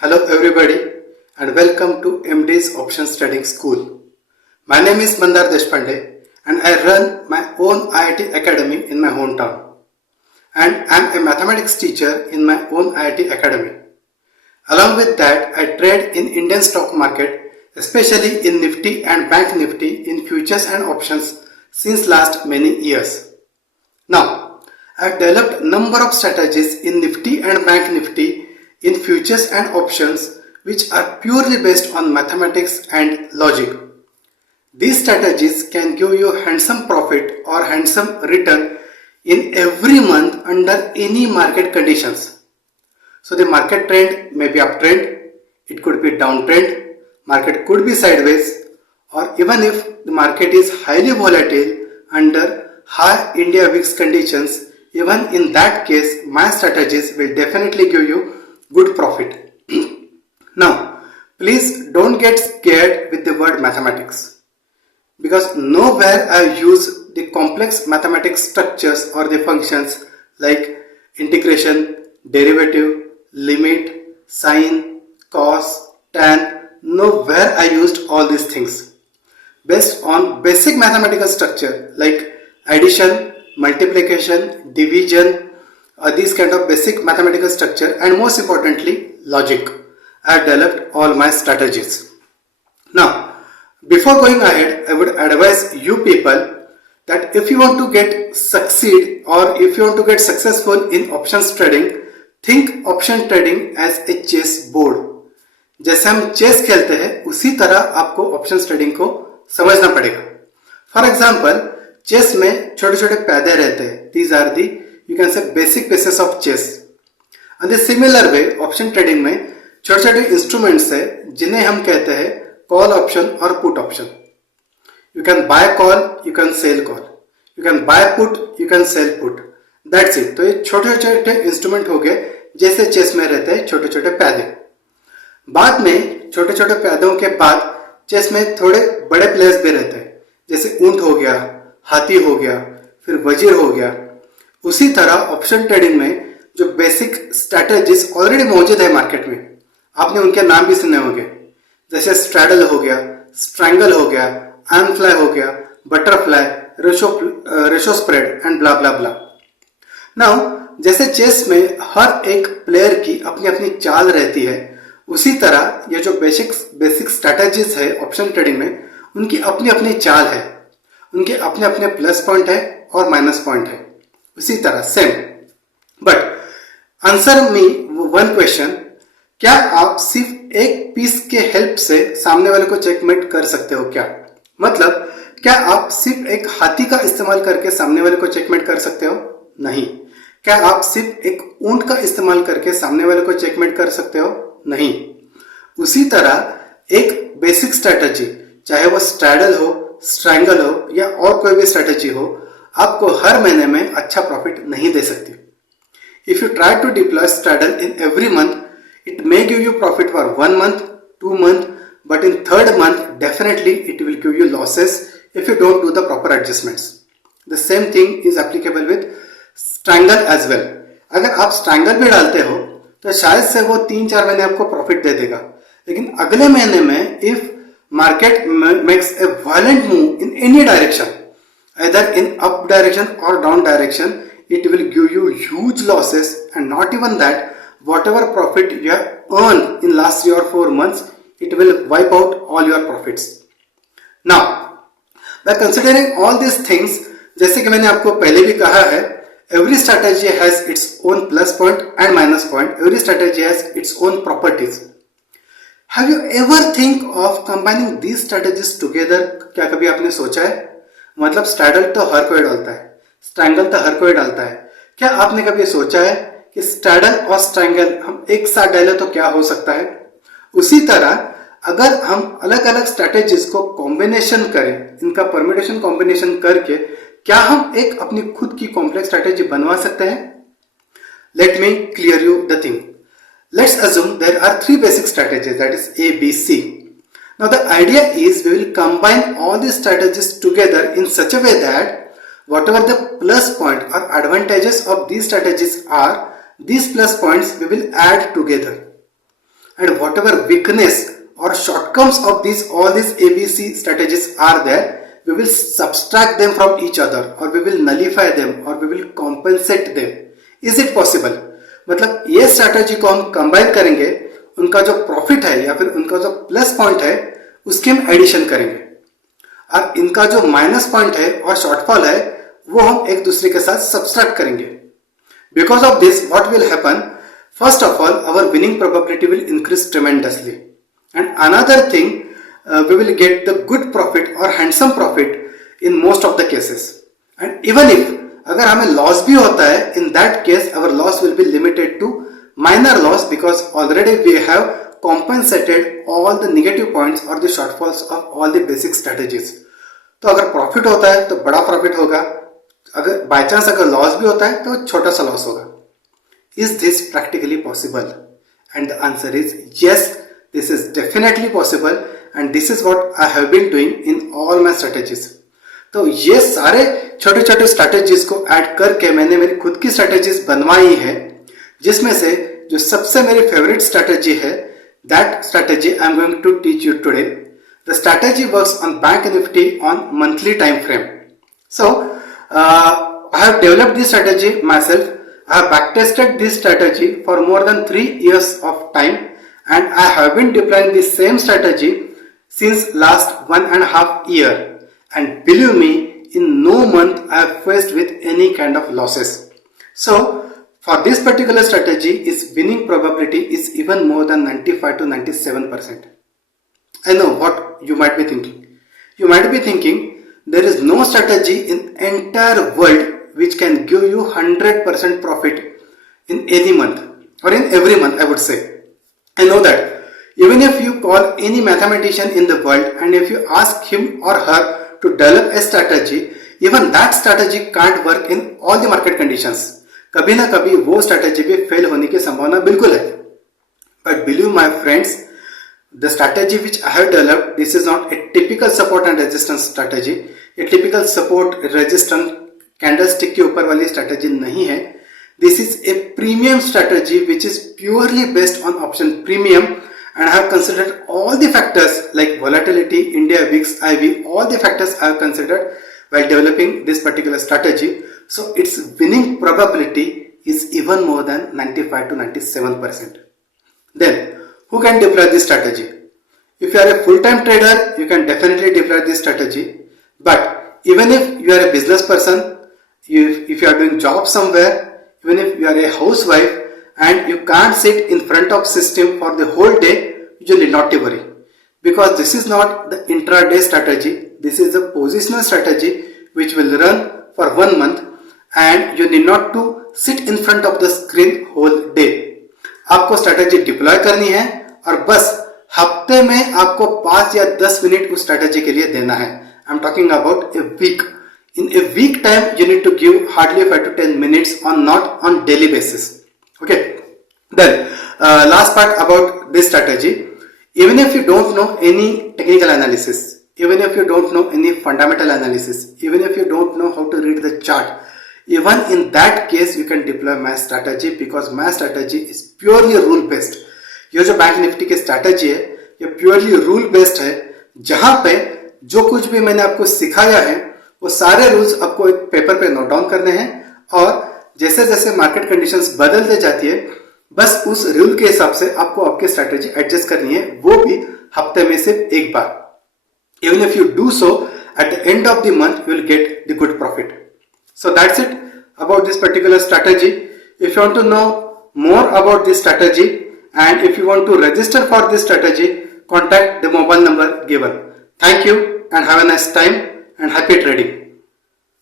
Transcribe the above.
Hello everybody and welcome to MD's Options Trading School. My name is Mandar Deshpande and I run my own IIT Academy in my hometown. And I am a mathematics teacher in my own IIT Academy. Along with that, I trade in Indian stock market, especially in Nifty and Bank Nifty in futures and options since last many years. Now, I have developed number of strategies in Nifty and Bank Nifty in futures and options which are purely based on mathematics and logic. These strategies can give you handsome profit or handsome return in every month under any market conditions. So the market trend may be uptrend, it could be downtrend, market could be sideways, or even if the market is highly volatile under high India VIX conditions, even in that case my strategies will definitely give you good profit. Now, please don't get scared with the word mathematics because nowhere I use the complex mathematics structures or the functions like integration, derivative, limit, sine, cos, tan. Nowhere I used all these things. Based on basic mathematical structure like addition, multiplication, division, these kind of basic mathematical structure and most importantly logic. I have developed all my strategies. Now, before going ahead, I would advise you people that if you want to get succeed or if you want to get successful in options trading, think option trading as a chess board. जैसे हम chess खेलते हैं उसी तरह आपको options trading को समझना पड़ेगा. फॉर एग्जाम्पल, चेस में छोटे छोटे पैदे रहते हैं. These are the you can say basic pieces of chess. And the similar way option trading में छोटे छोटे इंस्ट्रूमेंट्स है जिन्हें हम कहते हैं कॉल ऑप्शन और put option. You can buy call, you can sell call, you can buy put, you can sell put. That's it. तो ये छोटे छोटे इंस्ट्रूमेंट हो गए जैसे चेस में रहते हैं छोटे छोटे पैदे. बाद में छोटे छोटे पैदों के बाद चेस में थोड़े बड़े प्लेयर्स भी रहते हैं जैसे ऊंट हो गया, हाथी हो गया, फिर वजीर हो गया. उसी तरह ऑप्शन ट्रेडिंग में जो बेसिक स्ट्रैटेजीज ऑलरेडी मौजूद है मार्केट में, आपने उनके नाम भी सुने होंगे जैसे स्ट्रैडल हो गया, स्ट्रैंगल हो गया, आर्म फ्लाई हो गया, butterfly, ratio spread and blah blah blah. Now जैसे चेस में हर एक प्लेयर की अपनी अपनी चाल रहती है, उसी तरह ये जो बेसिक स्ट्रैटेजीज है ऑप्शन ट्रेडिंग में उनकी अपनी अपनी चाल है, उनके अपने अपने प्लस पॉइंट है और माइनस पॉइंट है. उसी तरह same. But answer me one question, क्या आप सिर्फ एक पीस के हेल्प से सामने वाले को चेकमेट कर सकते हो क्या? मतलब क्या आप सिर्फ एक हाथी का इस्तेमाल करके सामने वाले को चेकमेट कर सकते हो? नहीं. क्या आप सिर्फ एक ऊंट का इस्तेमाल करके सामने वाले को चेकमेट कर सकते हो? नहीं. उसी तरह एक बेसिक स्ट्रैटेजी, चाहे वो स्ट्रैडल हो, स्ट्रैंगल हो या और कोई भी स्ट्रैटेजी हो, आपको हर महीने में अच्छा प्रॉफिट नहीं दे सकती. If you try to deploy straddle in every month, it may give you profit for 1 month, 2 month, but in 3rd month definitely it will give you losses if you don't do the proper adjustments. The same thing is applicable with strangle as well. अगर आप strangle भी डालते हो तो शायद से वो 3-4 महीने आपको प्रॉफिट दे देगा, लेकिन अगले महीने में if market makes a violent move in any direction, either in up direction or down direction, it will give you huge losses, and not even that, whatever profit you have earned in last 3 or 4 months, it will wipe out all your profits. Now, by considering all these things, जैसे कि मैंने आपको पहले भी कहा है, every strategy has its own plus point and minus point. Every strategy has its own properties. Have you ever think of combining these strategies together? क्या कभी आपने सोचा है? मतलब स्ट्रैडल तो हर कोई डालता है, स्ट्रैंगल तो हर कोई डालता है. क्या आपने कभी सोचा है कि स्ट्रैडल और स्ट्रैंगल हम एक साथ डालें तो क्या हो सकता है? उसी तरह अगर हम अलग अलग स्ट्रैटेजीज को कॉम्बिनेशन करें, इनका परम्यूटेशन कॉम्बिनेशन करके क्या हम एक अपनी खुद की कॉम्प्लेक्स स्ट्रैटेजी बनवा सकते हैं? Let me clear you the thing. Let's assume there are 3 basic strategies, that is A, B, C. Now the idea is we will combine all these strategies together in such a way that whatever the plus point or advantages of these strategies are, these plus points we will add together. and whatever weakness or shortcomings of these all these ABC strategies are there, we will subtract them from each other, or we will nullify them, or we will compensate them. Is it possible? मतलब ये strategy को हम combine करेंगे, उनका जो profit है या फिर उनका जो प्लस पॉइंट है उसकी हम एडिशन करेंगे, और इनका जो माइनस पॉइंट है और शॉर्टफॉल है वो हम एक दूसरे के साथ सब्सट्रैक्ट करेंगे. Because of this what will happen, first of all our winning probability will increase tremendously, and another thing we will get the good profit or handsome profit in most of the cases. And even if अगर हमें loss भी होता है, in that case our loss will be limited to minor loss because already we have compensated all the negative points or the shortfalls of all the basic strategies. तो अगर profit होता है तो बड़ा प्रॉफिट होगा, अगर बाय चांस अगर loss भी होता है तो छोटा सा लॉस होगा. Is this practically possible? And the answer is yes, this is definitely possible. And this is what I have been doing in all my strategies. तो ये सारे छोटे छोटे स्ट्रैटेजीज को ऐड करके मैंने मेरी खुद की स्ट्रैटेजीज बनवाई है, जिसमें से जो सबसे मेरी फेवरेट स्ट्रैटेजी है, that strategy I am going to teach you today. The strategy works on Bank Nifty on monthly time frame. So I have developed this strategy myself. I have back tested this strategy for more than 3 years of time, and I have been deploying the same strategy since last 1.5 years, and believe me, in no month I have faced with any kind of losses. So for this particular strategy, its winning probability is even more than 95 to 97%. I know what you might be thinking. You might be thinking there is no strategy in entire world which can give you 100% profit in any month or in every month, I would say. I know that. Even if you call any mathematician in the world and if you ask him or her to develop a strategy, even that strategy can't work in all the market conditions. कभी ना कभी वो strategy भी fail होने की संभावना बिल्कुल है. But believe my friends, the strategy which I have developed, this is not a typical support and resistance strategy. A typical support resistance candlestick के ऊपर वाली strategy नहीं है. This is a premium strategy which is purely based on option premium. And I have considered all the factors like volatility, India VIX, IV, all the factors I have considered while developing this particular strategy. So its winning probability is even more than 95 to 97%. Then, who can deploy this strategy? If you are a full-time trader, you can definitely deploy this strategy. But even if you are a business person, if you are doing job somewhere, even if you are a housewife, and you can't sit in front of system for the whole day, you need not to worry, because this is not the intraday strategy. This is a positional strategy which will run for 1 month, and you need not to sit in front of the screen whole day. आपको strategy deploy करनी है और बस हफ्ते में आपको 5 या 10 minute उस स्ट्रैटेजी के लिए देना है. I am talking about a week. In a week time, you need to give hardly 5 to 10 minutes on not on daily basis. Okay, then last part about this strategy. Even if you don't know any technical analysis, even if you don't know any fundamental analysis, even if you don't know how to read the chart, even in that case you can deploy my strategy, because my strategy is purely rule based. ये जो bank Nifty की strategy है ये purely rule based है, जहां पे जो कुछ भी मैंने आपको सिखाया है वो सारे रूल्स आपको एक पेपर पे नोट डाउन करने हैं, और जैसे जैसे मार्केट कंडीशंस बदलते जाती है बस उस रूल के हिसाब से आपको आपकी स्ट्रैटेजी एडजस्ट करनी है, वो भी हफ्ते में सिर्फ एक बार. Even if you do so, at the end of the month you will get the good profit. So that's it about this particular strategy. If you want to know more about this strategy and if you want to register for this strategy, contact the mobile number given. Thank you and have a nice time and happy trading.